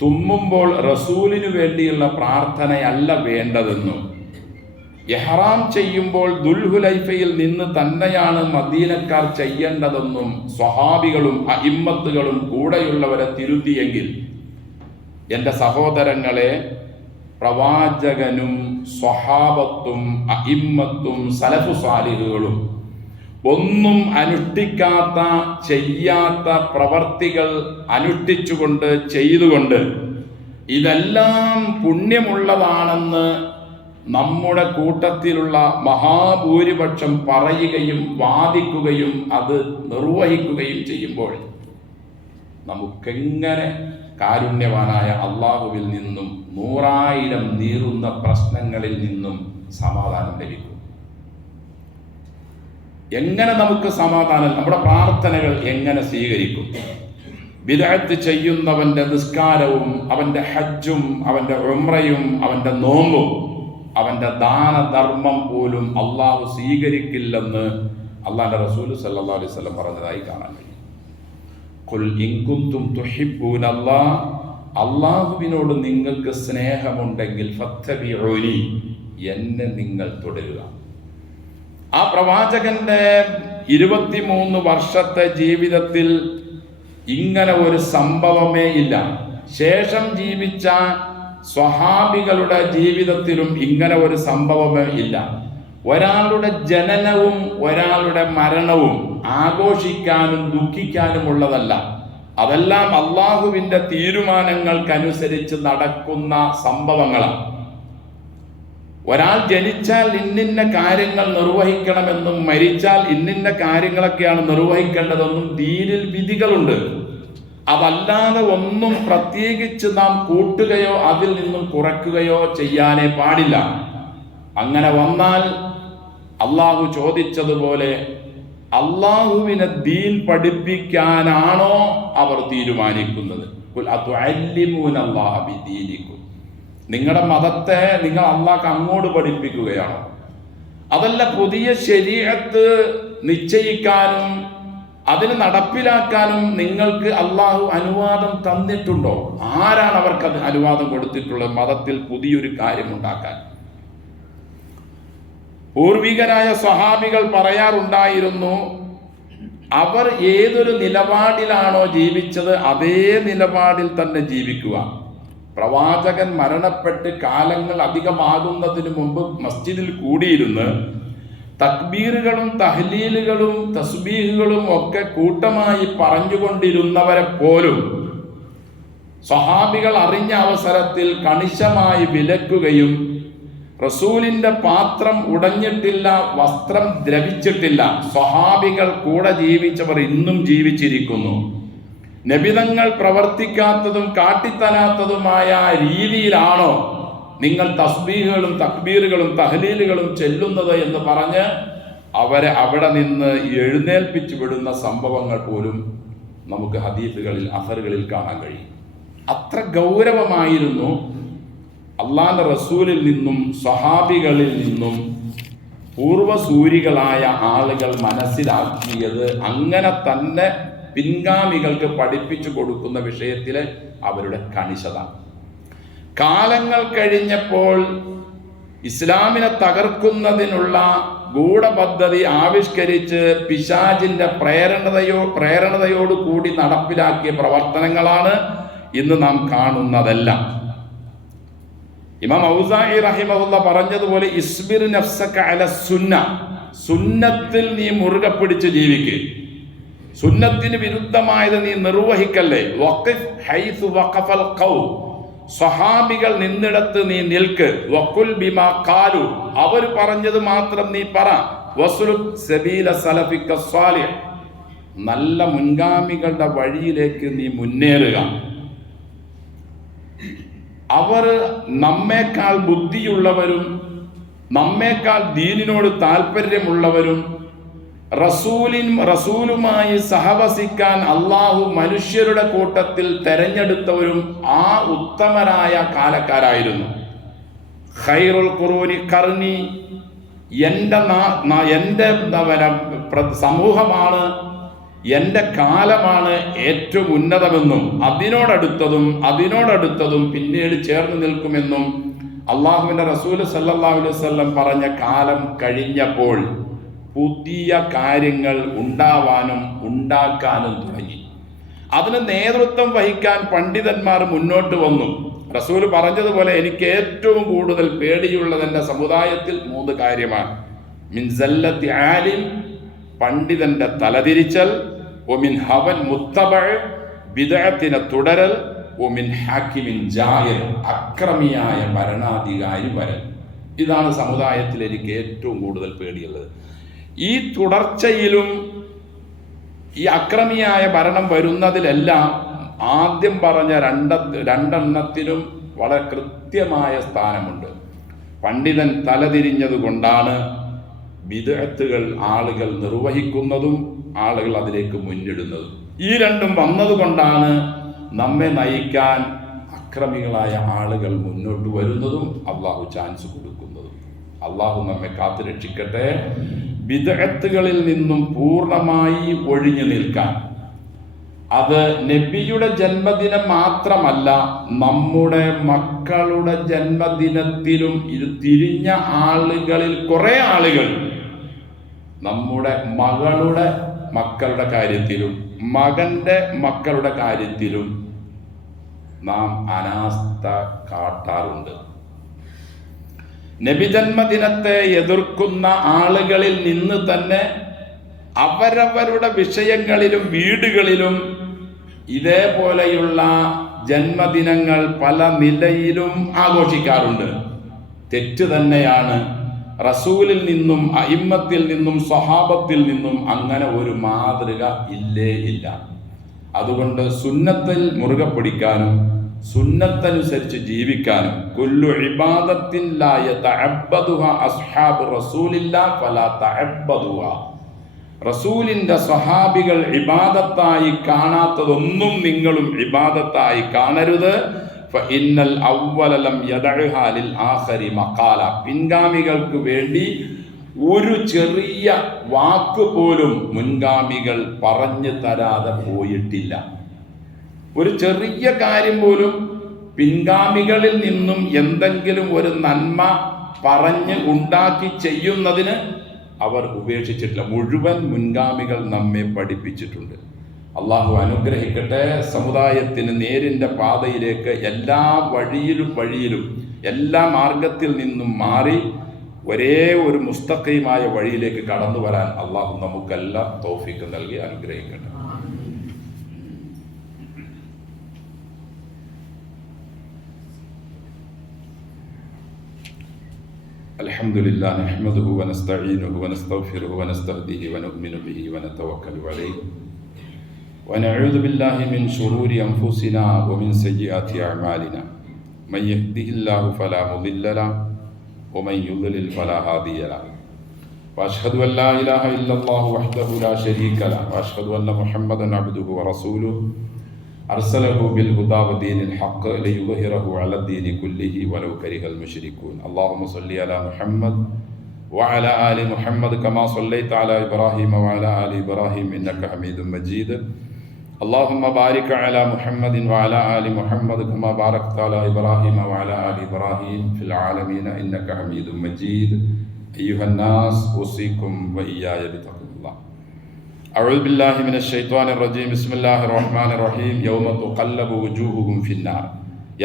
തുമ്മുമ്പോൾ റസൂലിനു വേണ്ടിയുള്ള പ്രാർത്ഥനയല്ല വേണ്ടതെന്നും, ഇഹ്റാം ചെയ്യുമ്പോൾ ദുൽഹുലൈഫയിൽ നിന്ന് തന്നെയാണ് മദീനക്കാർ ചെയ്യേണ്ടതെന്നും സ്വഹാബികളും അഇമ്മത്തുകളും കൂടെയുള്ളവരെ തിരുത്തിയെങ്കിൽ, എൻ്റെ സഹോദരങ്ങളെ, പ്രവാചകനും സ്വഹാബത്തും അഇമ്മത്തും സലഫു സാലിഹുകളും ഒന്നും അനുഷ്ഠിക്കാത്ത, ചെയ്യാത്ത പ്രവർത്തികൾ അനുഷ്ഠിച്ചുകൊണ്ട്, ചെയ്തുകൊണ്ട് ഇതെല്ലാം പുണ്യമുള്ളതാണെന്ന് നമ്മുടെ കൂട്ടത്തിലുള്ള മഹാഭൂരിപക്ഷം പറയുകയും വാദിക്കുകയും അത് നിർവഹിക്കുകയും ചെയ്യുമ്പോൾ നമുക്കെങ്ങനെ കാരുണ്യവാനായ അള്ളാഹുവിൽ നിന്നും 100,000 നീറുന്ന പ്രശ്നങ്ങളിൽ നിന്നും സമാധാനം ലഭിക്കും? എങ്ങനെ നമുക്ക് സമാധാനം, നമ്മുടെ പ്രാർത്ഥനകൾ എങ്ങനെ സ്വീകരിക്കും? ബിദ്അത്ത് ചെയ്യുന്നവന്റെ നിസ്കാരവും അവന്റെ ഹജ്ജും അവന്റെ ഉംറയും അവന്റെ നോമ്പും അവന്റെ ദാനധർമ്മം പോലും അള്ളാഹു സ്വീകരിക്കില്ലെന്ന് അള്ളാഹുവിന്റെ റസൂൽ സല്ലല്ലാഹു അലൈഹി വസല്ലം പറഞ്ഞതായി കാണാൻ കഴിയും. ഖുൽ ഇൻ കുൻതും തുഹിബ്ബൂനല്ലാഹ്, അള്ളാഹുവിനോട് നിങ്ങൾക്ക് സ്നേഹമുണ്ടെങ്കിൽ ഫത്തബിഊനി, എന്നെ നിങ്ങൾ തുടരുക. ആ പ്രവാചകന്റെ 23 വർഷത്തെ ജീവിതത്തിൽ ഇങ്ങനെ ഒരു സംഭവമേ ഇല്ല. ശേഷം ജീവിച്ച സ്വഹാബികളുടെ ജീവിതത്തിലും ഇങ്ങനെ ഒരു സംഭവമേ ഇല്ല. ഒരാളുടെ ജനനവും ഒരാളുടെ മരണവും ആഘോഷിക്കാനും ദുഃഖിക്കാനുമുള്ളതല്ല. അതെല്ലാം അള്ളാഹുവിൻ്റെ തീരുമാനങ്ങൾക്കനുസരിച്ച് നടക്കുന്ന സംഭവങ്ങളാണ്. ഒരാൾ ജനിച്ചാൽ ഇന്നിന്ന കാര്യങ്ങൾ നിർവഹിക്കണമെന്നും മരിച്ചാൽ ഇന്നിന്ന കാര്യങ്ങളൊക്കെയാണ് നിർവഹിക്കേണ്ടതെന്നും ദീനിൽ വിധികളുണ്ട്. അതല്ലാതെ ഒന്നും പ്രത്യേകിച്ച് നാം കൂട്ടുകയോ അതിൽ നിന്നും കുറയ്ക്കുകയോ ചെയ്യാനേ പാടില്ല. അങ്ങനെ വന്നാൽ അള്ളാഹു ചോദിച്ചതുപോലെ അള്ളാഹുവിനെ ദീൻ പഠിപ്പിക്കാനാണോ അവർ തീരുമാനിക്കുന്നത്? നിങ്ങളുടെ മതത്തെ നിങ്ങൾ അള്ളാഹ്ക്ക് അങ്ങോട്ട് പഠിപ്പിക്കുകയാണോ? അതല്ല പുതിയ ശരീഅത്ത് നിശ്ചയിക്കാനും അതിന് നടപ്പിലാക്കാനും നിങ്ങൾക്ക് അള്ളാഹു അനുവാദം തന്നിട്ടുണ്ടോ? ആരാണ് അവർക്ക് അത് അനുവാദം കൊടുത്തിട്ടുള്ളത് മതത്തിൽ പുതിയൊരു കാര്യം ഉണ്ടാക്കാൻ? പൂർവികരായ സ്വഹാബികൾ പറയാറുണ്ടായിരുന്നു, അവർ ഏതൊരു നിലപാടിലാണോ ജീവിച്ചത് അതേ നിലപാടിൽ തന്നെ ജീവിക്കുക. പ്രവാചകൻ മരണപ്പെട്ട് കാലങ്ങൾ അധികമാകുന്നതിന് മുമ്പ് മസ്ജിദിൽ കൂടിയിരുന്ന് തക്ബീറുകളും തഹ്ലീലുകളും തസ്ബീഹുകളും ഒക്കെ കൂട്ടമായി പറഞ്ഞുകൊണ്ടിരുന്നവരെ പോലും സ്വഹാബികൾ അറിഞ്ഞ അവസരത്തിൽ കണിശമായി വിലക്കുകയും റസൂലിന്റെ പാത്രം ഉടഞ്ഞിട്ടില്ല, വസ്ത്രം ദ്രവിച്ചിട്ടില്ല, സ്വഹാബികൾ കൂടെ ജീവിച്ചവർ ഇന്നും ജീവിച്ചിരിക്കുന്നു, നബിതങ്ങൾ പ്രവർത്തിക്കാത്തതും കാട്ടിത്തരാത്തതുമായ രീതിയിലാണോ നിങ്ങൾ തസ്ബീഹുകളും തക്ബീറുകളും തഹ്ലീലുകളും ചെല്ലുന്നത് എന്ന് പറഞ്ഞ് അവരെ അവിടെ നിന്ന് എഴുന്നേൽപ്പിച്ചു വിടുന്ന സംഭവങ്ങൾ പോലും നമുക്ക് ഹദീസുകളിൽ അസറുകളിൽ കാണാൻ കഴിയും. അത്ര ഗൗരവമായിരുന്നു അള്ളാഹുവിന്റെ റസൂലിൽ നിന്നും സ്വഹാബികളിൽ നിന്നും പൂർവസൂരികളായ ആളുകൾ മനസ്സിലാക്കിയത്. അങ്ങനെ തന്നെ പിൻഗാമികൾക്ക് പഠിപ്പിച്ചു കൊടുക്കുന്ന വിഷയത്തിലെ അവരുടെ കണിശത. കാലങ്ങൾ കഴിഞ്ഞപ്പോൾ ഇസ്ലാമിനെ തകർക്കുന്നതിനുള്ള ഗൂഢപദ്ധതി ആവിഷ്കരിച്ച് പിശാചിന്റെ പ്രേരണതയോട് കൂടി നടപ്പിലാക്കിയ പ്രവർത്തനങ്ങളാണ് ഇന്ന് നാം കാണുന്നതെല്ലാം. ഇമാം ഔസാഇ റഹിമഹുല്ല പറഞ്ഞതുപോലെ ഇസ്ബിർ നഫ്സക അല സുന്ന, സുന്നത്തിൽ നീ മുറുകെ പിടിച്ച് ജീവിക്കുക, സുന്നത്തിന് വിരുദ്ധമായത് നീ നിർവഹിക്കല്ലേ. വഖിഫ് ഹൈസു വഖഫൽ ഖൗം, സ്വഹാബികൾ നിന്നിടത്ത് നീ നിൽക്ക്. വഖുൽ ബിമാ ഖാലു, അവർ പറഞ്ഞത് മാത്രം നീ പറ. വസ്ലുക് സബീല സലഫിക സ്വാലിഹ്, നല്ല മുൻഗാമികളുടെ വഴിയിലേക്ക് നീ മുന്നേറുക. അവർ നമ്മേക്കാൾ ബുദ്ധിയുള്ളവരും നമ്മേക്കാൾ ദീനിനോട് താല്പര്യമുള്ളവരും റസൂലുമായി സഹവസിക്കാൻ അള്ളാഹു മനുഷ്യരുടെ കൂട്ടത്തിൽ തെരഞ്ഞെടുത്തവരും ആ ഉത്തമരായ കാലക്കാരായിരുന്നു. ഖൈറുൽ ഖുറൂനി ഖർനി, എൻ്റെ സമൂഹമാണ്, എൻ്റെ കാലമാണ് ഏറ്റവും ഉന്നതമെന്നും അതിനോടടുത്തതും പിന്നീട് ചേർന്ന് നിൽക്കുമെന്നും അള്ളാഹുവിൻ്റെ റസൂൽ സല്ലല്ലാഹു അലൈഹി വസല്ലം പറഞ്ഞ കാലം കഴിഞ്ഞപ്പോൾ പുതിയ കാര്യങ്ങൾ ഉണ്ടാവാനും ഉണ്ടാക്കാനും തുടങ്ങി. അതിന് നേതൃത്വം വഹിക്കാൻ പണ്ഡിതന്മാർ മുന്നോട്ട് വന്നു. റസൂൽ പറഞ്ഞതുപോലെ എനിക്ക് ഏറ്റവും കൂടുതൽ പേടിയുള്ളത് എൻ്റെ സമുദായത്തിൽ 3 കാര്യമാണ്. മിൻ സല്ലത്തി ആലിം, പണ്ഡിതന്റെ തലതിരിച്ചൽ. ഒമിൻ ഹവൻ മുത്തബഅ, ബിദ്അത്തിനെ തുടരൽ. ഒമിൻ ഹാക്കിമിൻ ജാഹിർ, അക്രമിയായ ഭരണാധികാരി വരൽ. ഇതാണ് സമുദായത്തിൽ എനിക്ക് ഏറ്റവും കൂടുതൽ പേടിയുള്ളത്. ഈ തുടർച്ചയിലും ഈ അക്രമിയായ ഭരണം വരുന്നതിലെല്ലാം ആദ്യം പറഞ്ഞ രണ്ടെണ്ണത്തിനും വളരെ കൃത്യമായ സ്ഥാനമുണ്ട്. പണ്ഡിതൻ തലതിരിഞ്ഞതുകൊണ്ടാണ് ബിദ്അത്തുകൾ ആളുകൾ നിർവഹിക്കുന്നതും ആളുകൾ അതിലേക്ക് മുന്നിടുന്നതും. ഈ രണ്ടും വന്നതുകൊണ്ടാണ് നമ്മെ നയിക്കാൻ അക്രമികളായ ആളുകൾ മുന്നോട്ട് വരുന്നതും അള്ളാഹു ചാൻസ് കൊടുക്കുന്നതും. അള്ളാഹു നമ്മെ കാത്തു രക്ഷിക്കട്ടെ. ബിദ്അത്തുകളിൽ നിന്നും പൂർണ്ണമായി ഒഴിഞ്ഞു നിൽക്കാൻ. അത് നബിയുടെ ജന്മദിനം മാത്രമല്ല, നമ്മുടെ മക്കളുടെ ജന്മദിനത്തിലും ഇത് തിരിഞ്ഞ ആളുകളിൽ കുറെ ആളുകൾ നമ്മുടെ മകളുടെ മക്കളുടെ കാര്യത്തിലും മകന്റെ മക്കളുടെ കാര്യത്തിലും നാം അനാസ്ഥ കാട്ടാറുണ്ട്. നബിജന്മദിനത്തെ എതിർക്കുന്ന ആളുകളിൽ നിന്ന് തന്നെ അവരവരുടെ വിഷയങ്ങളിലും വീടുകളിലും ഇതേപോലെയുള്ള ജന്മദിനങ്ങൾ പല നിലയിലും ആഘോഷിക്കാറുണ്ട്. തെറ്റ് തന്നെയാണ്. റസൂലിൽ നിന്നും അഇമ്മത്തിൽ നിന്നും സ്വഹാബത്തിൽ നിന്നും അങ്ങനെ ഒരു മാതൃക ഇല്ല. അതുകൊണ്ട് സുന്നത്തിൽ മുറുകെ പിടിക്കാനും സുന്നത്തനുസരിച്ച് ജീവിക്കാനും കുല്ലു ഇബാദത്തിൻ ലാ യതഅബ്ബദുഹ അസ്ഹാബു റസൂലില്ലാ ഫലാ തഅബ്ബദുഹ, റസൂലിന്റെ സ്വഹാബികൾ ഇബാദത്തായി കാണാത്തതൊന്നും നിങ്ങളും ഇബാദത്തായി കാണരുത്. ഫഇന്നൽ അവ്വല ലം യദഉഹാ ലിൽ ആഖിരി മഖാല, പിൻഗാമികൾക്ക് വേണ്ടി ഒരു ചെറിയ വാക്ക് പോലും മുൻഗാമികൾ പറഞ്ഞു തരാതെ പോയിട്ടില്ല. ഒരു ചെറിയ കാര്യം പോലും പിൻഗാമികളിൽ നിന്നും എന്തെങ്കിലും ഒരു നന്മ പറഞ്ഞ് ഉണ്ടാക്കി ചെയ്യുന്നതിന് അവർ ഉപേക്ഷിച്ചിട്ടില്ല. മുഴുവൻ മുൻഗാമികൾ നമ്മെ പഠിപ്പിച്ചിട്ടുണ്ട്. അള്ളാഹു അനുഗ്രഹിക്കട്ടെ. സമുദായത്തിന് നേരിൻ്റെ പാതയിലേക്ക് എല്ലാ വഴിയിലും എല്ലാ മാർഗത്തിൽ നിന്നും മാറി ഒരേ ഒരു മുസ്തഖീമായ വഴിയിലേക്ക് കടന്നു വരാൻ അള്ളാഹു നമുക്കെല്ലാം തൗഫീഖ് നൽകി അനുഗ്രഹിക്കട്ടെ. الحمد لله نحمده ونستعينه ونستغفره ونستهديه ونؤمن به ونتوكل عليه ونعوذ بالله من شرور أنفسنا ومن سيئات أعمالنا من يهده الله فلا مضل له ومن يضلل فلا هادي له وأشهد أن لا إله إلا الله وحده لا شريك له وأشهد أن محمدا عبده ورسوله أرسله بالهدى ودين الحق ليظهره على الدين كله ولو كره المشركون اللهم صل على محمد وعلى آل محمد كما صليت على إبراهيم وعلى آل إبراهيم إنك حميد مجيد اللهم بارك على محمد وعلى آل محمد كما باركت على إبراهيم وعلى آل إبراهيم في العالمين إنك حميد مجيد أيها الناس أوصيكم وإياي بتقوى الله أعوذ بالله من الشيطان الرجيم بسم الله الرحمن الرحيم يوم تقلب وجوههم في النار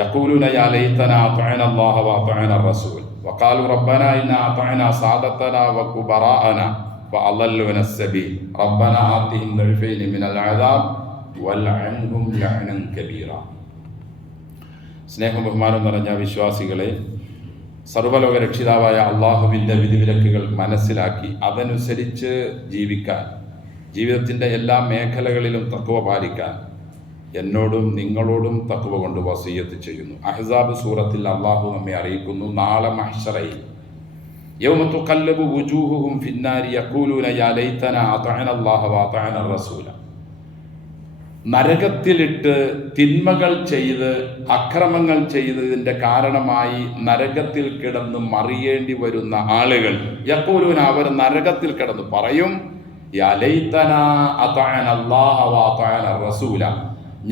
يقولون يا ليتنا أطعنا الله وأطعنا الرسول وقالوا ربنا إنا أطعنا سادتنا وكبراءنا فأضلونا السبيل ربنا آتهم ضعفين من العذاب വൽഅൻഹും ലഅനൻ കബീറ. സ്നേഹം ബഹുമാനം നിറഞ്ഞ വിശ്വാസികളെ, സർവ്വലോക രക്ഷിതാവായ അള്ളാഹുവിൻ്റെ വിധിവിലക്കുകൾ മനസ്സിലാക്കി അതനുസരിച്ച് ജീവിക്കാൻ, ജീവിതത്തിൻ്റെ എല്ലാ മേഖലകളിലും തഖ്വ പാലിക്കാൻ എന്നോടും നിങ്ങളോടും തഖ്വ കൊണ്ട് വസിയ്യത്ത് ചെയ്യുന്നു. അഹ്സാബ് സൂറത്തിൽ അള്ളാഹു നമ്മെ അറിയിക്കുന്നു, നാളെ മഹ്ശറയിൽ യൗമ തുഖല്ലബു വുജൂഹുഹും ഫിന്നാരി യഖൂലൂന യാ ലൈതനാ അതഅന അല്ലാഹ വഅതഅന റസൂല. നരകത്തിലിട്ട് തിന്മകൾ ചെയ്ത് അക്രമങ്ങൾ ചെയ്തതിൻ്റെ കാരണമായി നരകത്തിൽ കിടന്ന് മറിയേണ്ടി വരുന്ന ആളുകൾ യഖൂലൂന, അവർ നരകത്തിൽ കിടന്ന് പറയും യാ ലൈതനാ അതഅന അല്ലാഹ വഅതഅന റസൂല,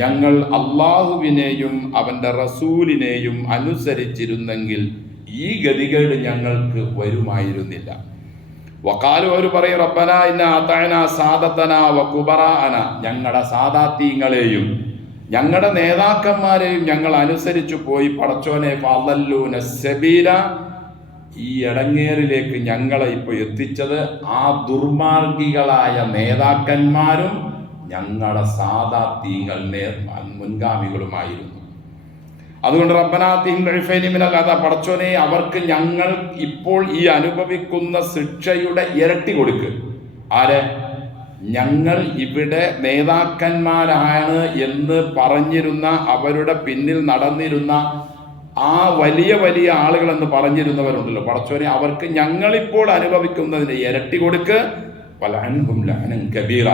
ഞങ്ങൾ അള്ളാഹുവിനെയും അവൻ്റെ റസൂലിനെയും അനുസരിച്ചിരുന്നെങ്കിൽ ഈ ഗതികേട് ഞങ്ങൾക്ക് വരുമായിരുന്നില്ല. വഖാലു, അവർ പറയും റബ്ബനാ ഇന്നാ അതഅനാ സാദത്തനാ വകുബറാഅന, ഞങ്ങളുടെ സാദാത്യങ്ങളെയും ഞങ്ങളുടെ നേതാക്കന്മാരെയും ഞങ്ങൾ അനുസരിച്ചു പോയി, പടച്ചോനെ ഫഅളല്ലൂന സബീല, ഈ ഇടങ്ങേറിലേക്ക് ഞങ്ങളെ ഇപ്പോൾ എത്തിച്ചത് ആ ദുർമാർഗികളായ നേതാക്കന്മാരും ഞങ്ങളുടെ സാദാത്യങ്ങൾ മുൻഗാമികളുമായിരുന്നു. അതുകൊണ്ട് റബ്ബനാത്തിഹിം ദുഇഫൈനി മിനൽ അദാബ്, പടച്ചോനെ അവർക്ക് ഞങ്ങൾ ഇപ്പോൾ ഈ അനുഭവിക്കുന്ന ശിക്ഷയുടെ ഇരട്ടി കൊടുക്ക്. ആരെ? ഞങ്ങൾ ഇവിടെ നേതാക്കന്മാരാണ് എന്ന് പറഞ്ഞിരുന്ന, അവരുടെ പിന്നിൽ നടന്നിരുന്ന ആ വലിയ വലിയ ആളുകൾ എന്ന് പറഞ്ഞിരുന്നവരുണ്ടല്ലോ, പടച്ചോനെ അവർക്ക് ഞങ്ങളിപ്പോൾ അനുഭവിക്കുന്നതിന് ഇരട്ടി കൊടുക്ക്. വൽഅൻഹും ലഅനൻ കബീറ,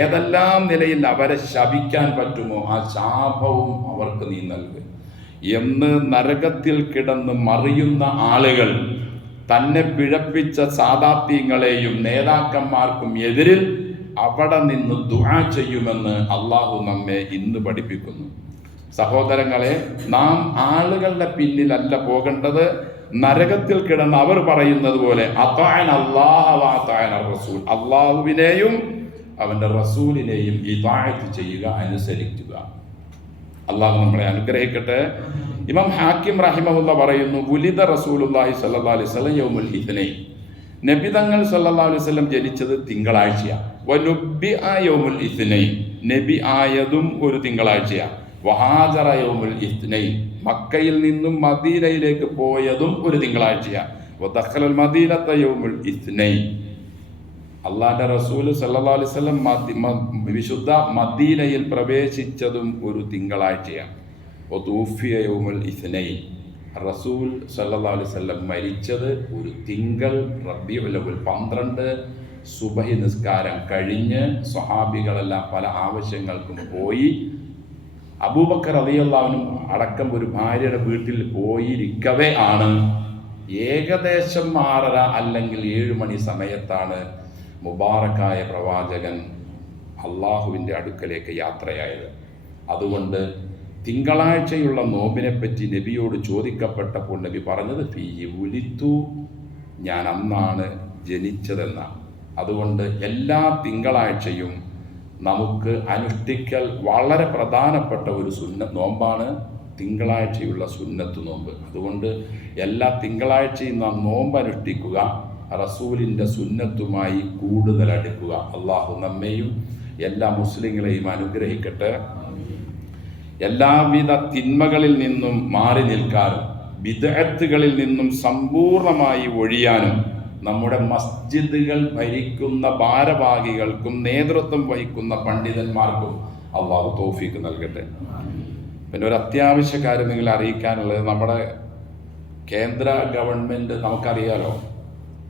ഏതെല്ലാം നിലയിൽ അവരെ ശപിക്കാൻ പറ്റുമോ ആ ശാപവും അവർക്ക് നീ നൽകുക എന്ന് നരകത്തിൽ കിടന്ന് മറിയുന്ന ആളുകൾ തന്നെ പിഴപ്പിച്ച സാദാത്യങ്ങളെയും നേതാക്കന്മാർക്കും എതിരിൽ അവിടെ നിന്ന് ദുആ ചെയ്യുമെന്ന് അള്ളാഹു നമ്മെ ഇന്ന് പഠിപ്പിക്കുന്നു. സഹോദരങ്ങളെ, നാം ആളുകളുടെ പിന്നിലല്ല പോകേണ്ടത്. നരകത്തിൽ കിടന്ന് അവർ പറയുന്നത് പോലെ അതഅന അല്ലാഹ വഅതഅന റസൂൽ, അള്ളാഹുവിനെയും അവൻ്റെ റസൂലിനെയും ഇതാഅത്ത് ചെയ്യുക, അനുസരിക്കുക. അള്ളാഹു നമ്മളെ അനുഗ്രഹിക്കട്ടെ. ഇമാം ഹാക്കിം റഹിമഹുല്ല പറയുന്നു, വുലിദ റസൂലുള്ളാഹി സ്വല്ലല്ലാഹു അലൈഹി വസല്ലം യൗമുൽ ഇത്നൈൻ, നബി തങ്ങൾ സ്വല്ലല്ലാഹു അലൈഹി വസല്ലം ജനിച്ചത് തിങ്കളാഴ്ചയാണ്. വനുബ്ബിഅ യൗമുൽ ഇത്നൈൻ, നബി ആയതും ഒരു തിങ്കളാഴ്ചയാണ്. വഹാജറ യൗമുൽ ഇത്നൈൻ, മക്കയിൽ നിന്നും മദീനയിലേക്ക് പോയതും ഒരു തിങ്കളാഴ്ചയാണ്. വദഖലൽ മദീനത യൗമുൽ ഇത്നൈൻ, അള്ളാന്റെ റസൂല് സല്ലല്ലാഹു അലൈഹി വസല്ലം വിശുദ്ധ മദീനയിൽ പ്രവേശിച്ചതും ഒരു തിങ്കളാഴ്ചയാണ്. വതൂഫിയ യൗമുൽ ഇത്നൈൻ, റസൂൽ സല്ലല്ലാഹു അലൈഹി വസല്ലം മരിച്ചത് ഒരു തിങ്കൾ റബീഉൽ അവ്വൽ 12 സുബഹി നിസ്കാരം കഴിഞ്ഞ് സ്വഹാബികളെല്ലാം പല ആവശ്യങ്ങൾക്കും പോയി. അബൂബക്കർ റളിയല്ലാഹു അൻഹു അടക്കം ഒരു ഭാര്യയുടെ വീട്ടിൽ പോയിരിക്കവേ ആണ് ഏകദേശം 6:30 അല്ലെങ്കിൽ 7 മണി സമയത്താണ് മുബാറക്കായ പ്രവാചകൻ അള്ളാഹുവിൻ്റെ അടുക്കലേക്ക് യാത്രയായത്. അതുകൊണ്ട് തിങ്കളാഴ്ചയുള്ള നോമ്പിനെപ്പറ്റി നബിയോട് ചോദിക്കപ്പെട്ടപ്പോൾ നബി പറഞ്ഞത് ഫീഹി വുലിദു, ഞാൻ അന്നാണ് ജനിച്ചതെന്നാണ്. അതുകൊണ്ട് എല്ലാ തിങ്കളാഴ്ചയും നമുക്ക് അനുഷ്ഠിക്കൽ വളരെ പ്രധാനപ്പെട്ട ഒരു നോമ്പാണ് തിങ്കളാഴ്ചയുള്ള സുന്നത്ത് നോമ്പ്. അതുകൊണ്ട് എല്ലാ തിങ്കളാഴ്ചയും നാം നോമ്പ് അനുഷ്ഠിക്കുക, റസൂലിൻ്റെ സുന്നത്തുമായി കൂടുതൽ അടുക്കുക. അള്ളാഹു നമ്മെയും എല്ലാ മുസ്ലിങ്ങളെയും അനുഗ്രഹിക്കട്ടെ. എല്ലാവിധ തിന്മകളിൽ നിന്നും മാറി നിൽക്കാനും ബിദ്അത്തുകളിൽ നിന്നും സമ്പൂർണമായി ഒഴിയാനും നമ്മുടെ മസ്ജിദുകൾ ഭരിക്കുന്ന ഭാരവാഹികൾക്കും നേതൃത്വം വഹിക്കുന്ന പണ്ഡിതന്മാർക്കും അള്ളാഹു തൗഫീഖ് നൽകട്ടെ. പിന്നെ ഒരു അത്യാവശ്യ കാര്യം നിങ്ങൾ അറിയിക്കാനുള്ളത്, നമ്മുടെ കേന്ദ്ര ഗവൺമെൻറ് നമുക്കറിയാലോ,